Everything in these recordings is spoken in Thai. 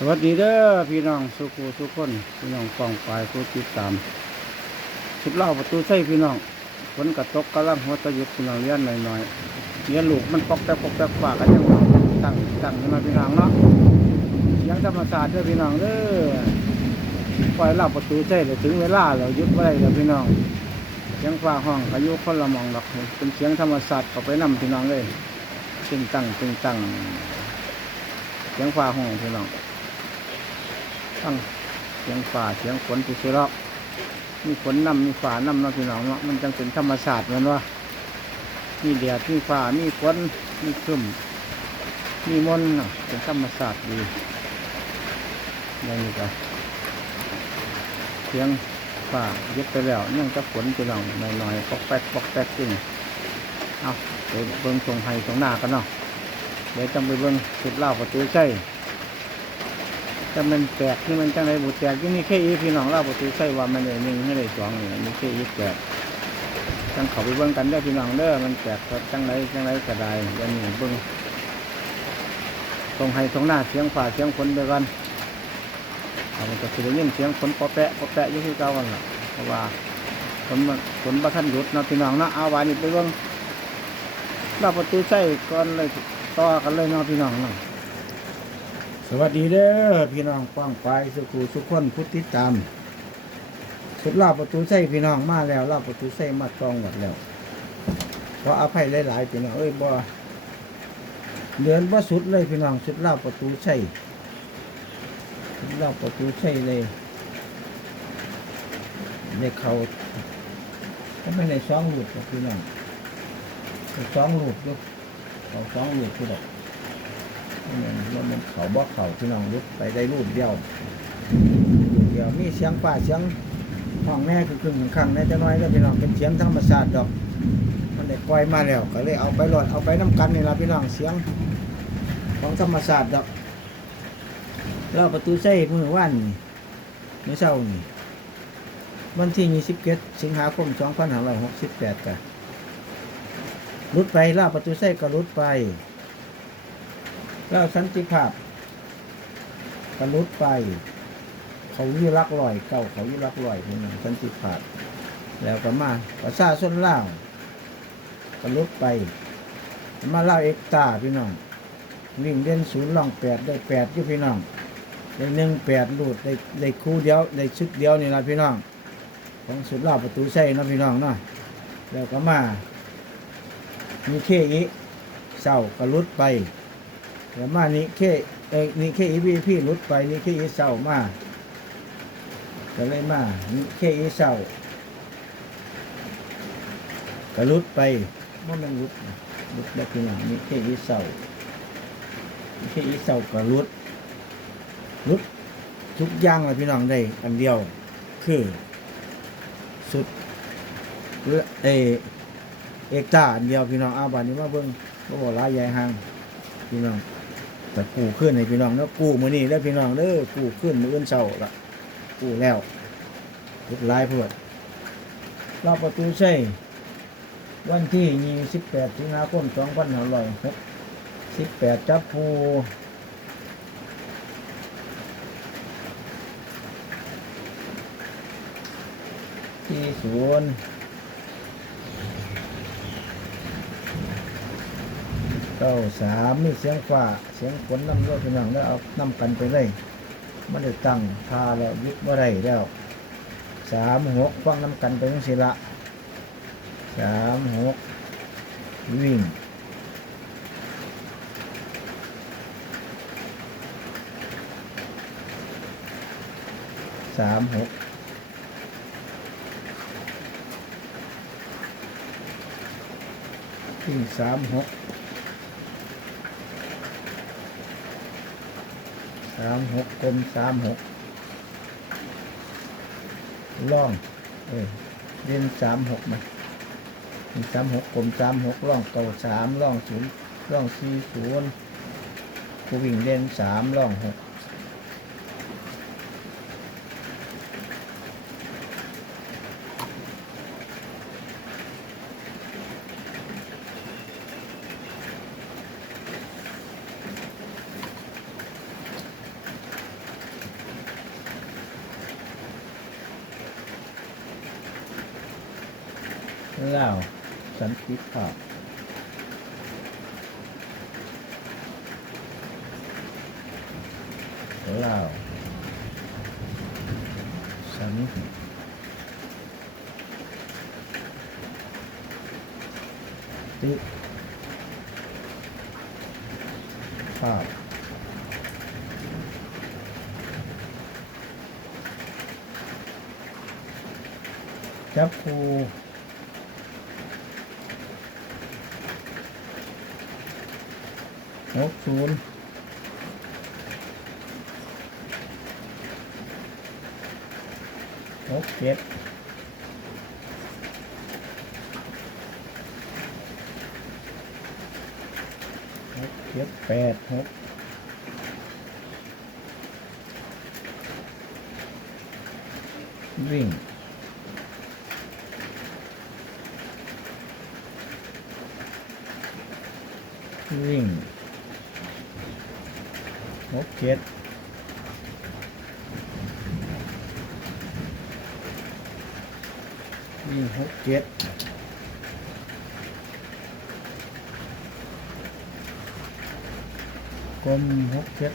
สวัสดีเด้อพี่น้องสุขูทุกคนพี่น้องกองปลายผู้ติดตามสุดเล่าประตูใช่พี่น้องฝนกระตกกำลังหัวตะยุดพี่น้องเลี้ยนหน่อยๆเลี้ยนลูกมันปอกแป๊กปอกแป๊กฝากกันยังตั้งตั้งขึ้นมาพี่น้องเนาะเสียังธรรมศาสตร์เด้อพี่น้องเด้อปล่อยเล่าประตูใช่เลยถึงเวลาแล้วยุดไว้แล้วพี่น้องเสียงฟ้าห้องพายุคนละมองดอกเป็นเสียงธรรมศาสตร์เข้าไปนำพี่น้องเลยตึงตั้งตึงตั้งเสียงฟ้าห้องพี่น้อง ตั้งเสียงฝ่าเสียงฝนที่สุรอกมีฝนน้ำมีฝ่าน้ำเนาะพี่น้องเนาะมันจังเป็นธรรมศาสตร์มันว่ามีแดดมีฝ่ามีฝนมีครึมมีมนเนาะเป็นธรรมศาสตร์ดีอย่างนี้ก็เสียงฝ่ายึดไปแล้วยังจะฝนพี่น้องหน่อยๆปอกแป๊กปอกแป๊กจริงเอาไปเบิ่งตรงไห้ตรงหน้ากันเนาะเดี๋ยวจังไปเบิ่งสุดเล่าประตูใช่ แต่มันแตกที่มันจังไรบุแตกที่นี่แค่อีพี่น้องเล่าประตูใช่ว่ามันเลยหนึ่งให้เลยสองเนี่ยมีแค่อีแตกจังเขาไปเบิ่งกันได้พี่น้องเด้อมันแตกก็จังไรจังไรก็ได้เดี๋ยวนี้เบิ่งตรงให้ตรงหน้าเสียงฝ่าเสียงฝนไปกันเอามันก็คือยินเสียงฝนปอแปะปอแปะยู่ที่เก่ากันล่ะเพราะว่าฝนมันฝนบัทันหยุดนะพี่น้องนะเอาวานี่ไปเบิ่งเล่าประตูใช่ก่อนเลยต่อกันเลยเนาะพี่น้องเนาะ สวัสดีเด้อพี่น้องกว้างไปสุขูสุขคนพุทธิตามสุดลาบประตูใส่พี่น้องมาแล้วลาบประตูใส่มาตองหมดแล้วขออภัยหลายๆพี่น้องเอ้ยบ่เดือนบ่สุดเลยพี่น้องสุดลาบประตูใส่สุดลาบประตูใส่เลยในเขาก็ไม่ในสองหลุดพี่น้องสองหลุดด้วยเขาสองหลุดพี่น้อง มันมันเขาบอกเขาพี่น้องลุกไปได้รูปเดียวรูปเดียวมีเสียงป่าเสียงห้องแม่คือครึ่งข้างแน่จะน้อยแล้วพี่น้องเป็นเสียงธรรมศาสตร์ดอก มันได้ปล่อยมาแล้วก็เลยเอาไปหลอดเอาไปน้ำกันนี่ละพี่น้องเสียง ของธรรมศาสตร์ดอกแล้วประตูใส่มือว่านนี่เมื่อเช้านี่วันที่ยี่สิบเจ็ดสิงหาคมสองพันห้าร้อยหกสิบแปดกันรุดไปล่าประตูใส่ก็รุดไป แล้วสันติภาพกระลุดไป เขาอยู่รักลอย เก่าเขาอยู่รักลอยพี่น้องสันติภาพ แล้วก็มาประชาชนล่าวกระลุดไป มาเล่าเอกตาพี่น้องวิ่งเล่นศูนย์ล่องแปดได้แปดอยู่พี่น้องได้หนึ่งแปดลูดได้ได้คู่เดียวได้ชุดเดียวนี่ละพี่น้อง ของสุดล่าประตูใช่นะพี่น้องเนาะแล้วก็มา มีเคอีเศร้ากระลุดไป แล้วมานี่เคเอ้นี่เคอีวีพี่ลุดไปนี่เคอีเศร้ามาก็เลยมานี่เคอีเศร้าก็หลุดไปว่ามันลุดลุดแล้วพี่น้องนี่เคอีเศร้านี่อีเศร้าก็หลุดลุดทุกอย่างเลยพี่น้องได้อันเดียว คือสุดเรือเอเอกตาอันเดียวพี่น้องอาบานนี้มาเบิ้งบ่บอกหลายใหญ่ห่างพี่น้อง แต่กู้ขึ้นให้พี่น้องเนาะกู้มือนี้แล้วพี่น้องเด้อกู้ขึ้นมืออื่นเช้าละกู้แล้วทุกหลายเพื่อรอบประตูใช่วันที่28สิบแปดสิงหาคม2568จับผู้ที่ศูนย์ เก้าสามมีเสียงฟ้าเสียงฝนน้ำเยอะพี่น้องแล้วเอาน้ำกันไปเลยไม่ได้ตั้งพาแล้วยึดบ่ได้แล้วสามหกฟังน้ำกันไปทั้งสิละสามหกวิ่งสามหกวิ่งสามหก สามหกกลมสามหกล่องเออยเรียนสามหกมาสามหกกลมสามหกล่องเก่าสามล่องศูนย์ล่องสี่ศูนย์กูวิ่งเล่นสามล่องหก เล่าสันติภาพเล่าสันติภาพจับคู หกศูนย์หกเจ็ดหกเจ็ดแปดหกวิ่งวิ่ง หกเจ็ดวิ่งหกเจ็ดกลมหกเจ็ด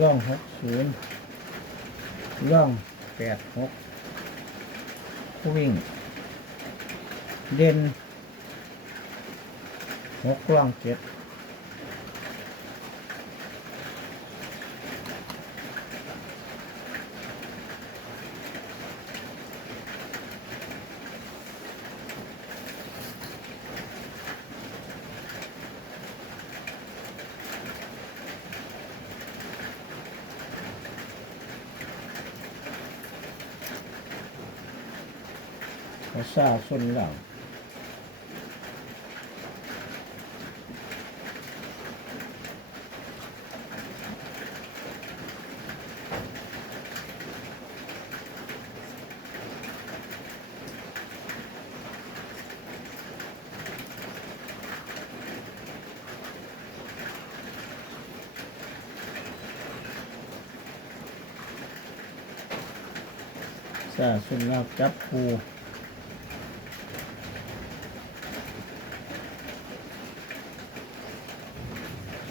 ล่องหกศูนย์ล่องแปดหกวิ่ง เด่นหกกล่องเจ็ด เขาซาส้นเหลาซาสุนลาบจับปู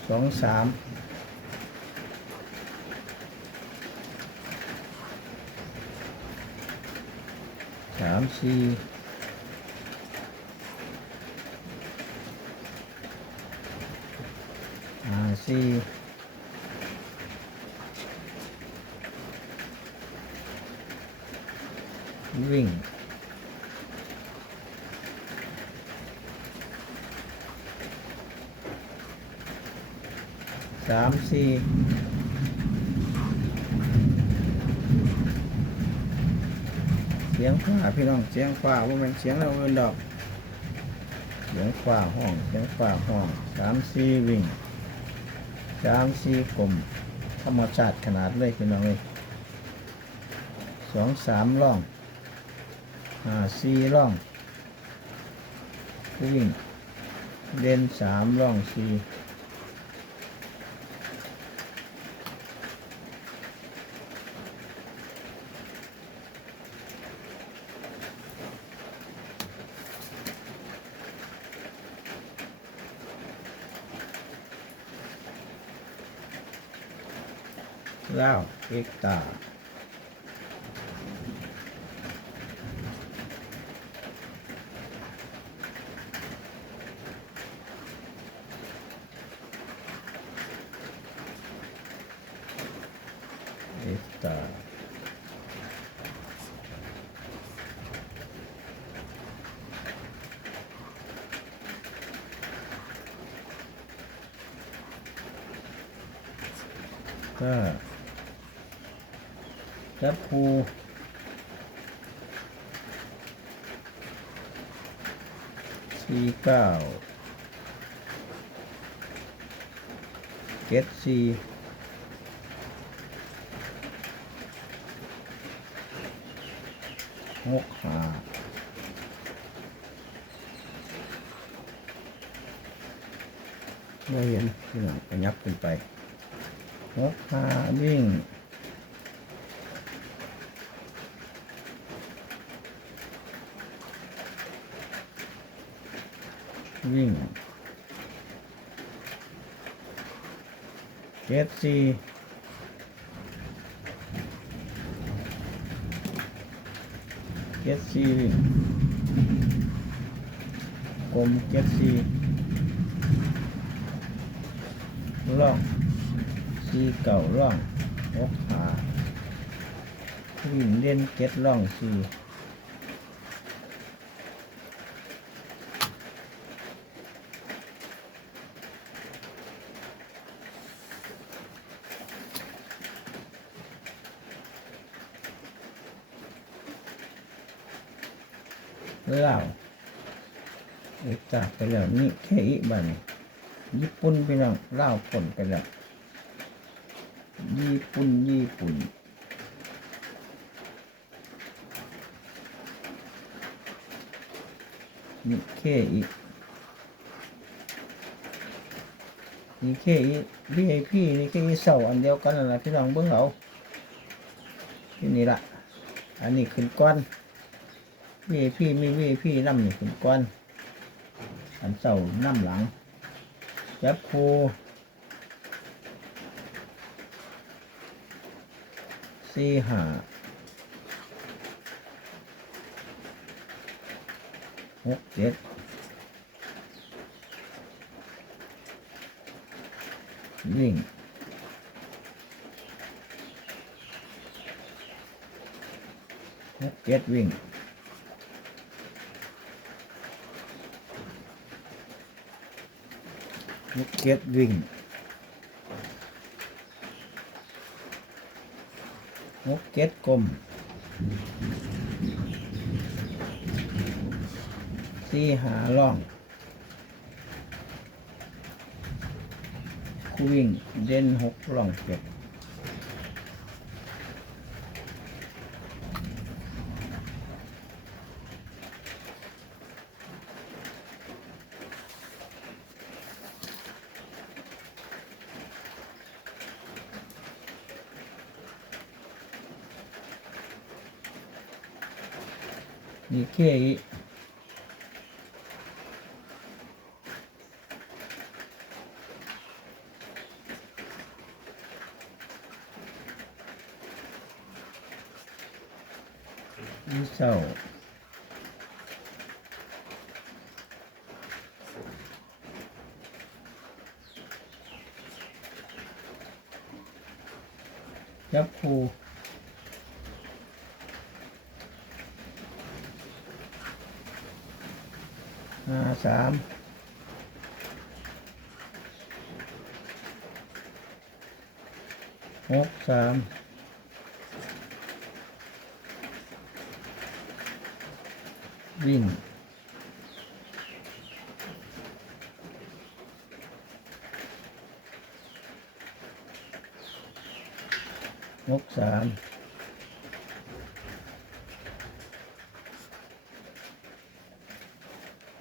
สองสามสามสี่ห้าสี่วิ่ง สามสี่เสียงฟ้าพี่น้องเสียงฟ้าว่ามันเสียงเราเอินดอก เสียงฟ้าห้องเสียงฟ้าห้องสามสี่วิ่งสามสี่กลมธรรมชาติขนาดเลยพี่น้องเลยสองสามร่องห้าสี่ร่องวิ่งเด่นสามร่องสี่ แล้วอีกต่าเอกตาก็ จับภูสี่เก้าเจ็ดสี่หกห้าไม่เห็นพี่น้องไปยับขึ้นไปหกห้าวิ่ง วิ่งเจ็ดสี่เจ็ดสี่วิ่งกลมเจ็ดสี่ร่องสี่เก่าร่องหกขาวิ่งเล่นเจ็ดร่องสี่ ลาวเอกจาก ไปแล้วนี่แค่อีบันญี่ปุ่นไปแล้วล่าวผลไปแล้วญี่ปุ่นญี่ปุ่นนี่แค่อีนี่แค่อี VIP นี่แค่อีเสาอันเดียวกันนะพี่น้องเบิ่งเอาที่นี่ละอันนี้ขึ้นก้อนวีพี่มีวีพี่น้ำนึ่งเป็นก้อน อันเสาน้ำหลังจับคูสี่หาหกเจ็ดวิ่งหกเจ็ดวิ่ง ลูกเก็ตวิ่งลูกเก็ตกลมซี่หาล่อง คู่วิ่งเด่นหกล่องเจ็ด 2K ห้าสามหกสามวิ่งหกสาม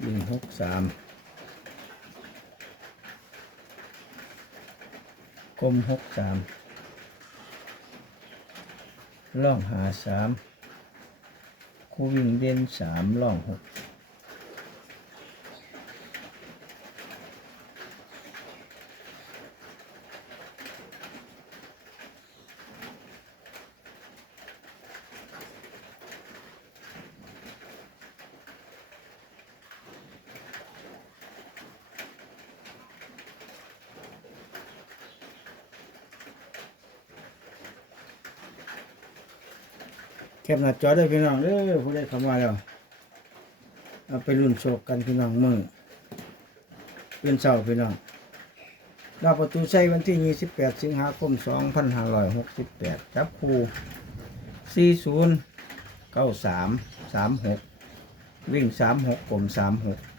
วิ่งหกสามกลมหกสามล่องหาสามคู่วิ่งเด่นสามล่องหก คปหน้าจอได้พี่น้องเด้อผู้ใดเข้ามาแล้วเอาไปรุ่นโชคกันพี่น้องมือเป็นเสาร์พี่น้องดาวประตูใช้วันที่ 28 สิงหาคม 2568จับคู่40 93 36 วิ่ง 36กลม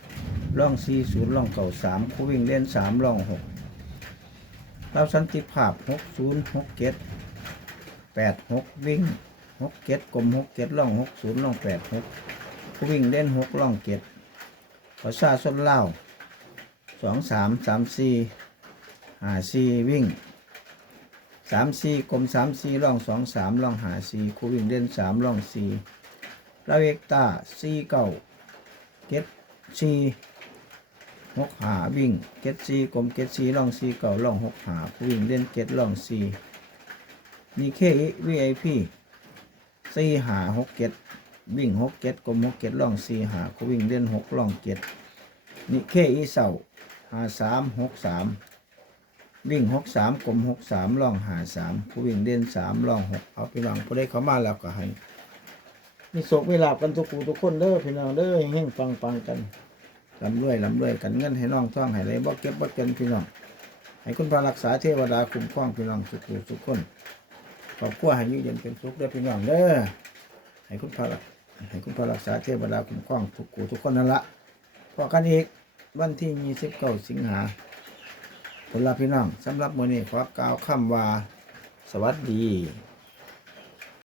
36ล่อง 40ล่องเก่า3คู่วิ่งเล่น 3ล่อง6เราสันติภาพ 60 67 86 วิ่ง หกเจ็ดกลมหกเจ็ดล่องหกศูนย์ล่องแปดหกผู้วิ่งเล่นหกล่องเจ็ดขอซาส้นเล่าสองสามสามสี่หาสี่วิ่งสามสี่กลมสามสี่ล่องสองสามล่องหาสี่คูวิ่งเล่นสามล่องสี่ลาเวกตาสี่เก้าเจ็ดสี่หกหาวิ่งเก็ดซีกลมเก็ดซีล่องซีเก่าล่องหกหาผู้วิ่งเล่นเก็ดล่องซีนี่เควีไอพี ซีหาหกเก็ดวิ่งหกเก็ดกลมหกเก็ดล่องซีหาผู้วิ่งเล่นหกล่องเก็ดนี่เคอีเสาหาสามหกสามวิ่งหกสามกลมหกสามล่องหาสามผู้วิ่งเล่นสามล่องหกเอาไปลองผู้ได้เข้ามาแล้วก็ให้มีโศกมีลาบกันทุกผู้ทุกคนเด้อพี่น้องเด้อเฮงๆปังกันลำรวยลำรวยกันเงินให้น้องท่องให้เลยบ่เก็บบ่จนพี่น้องให้คุณพระรักษาเทวดาคุ้มครองพี่น้องทุกผู้ทุกคน ขอบคุณให้ยู่เย็นเป็นสุขได้พี่น้องเด้อให้คุณพระรักให้คุณพระรักษาเทวดาคุ้มครองทุกกูทุกคนนั่นละพอกันอีกวันที่ยี่สิบเก้าสิงหาผลลาพี่น้องสำหรับมื้อนี้ขอกล่าวคำว่า สวัสดี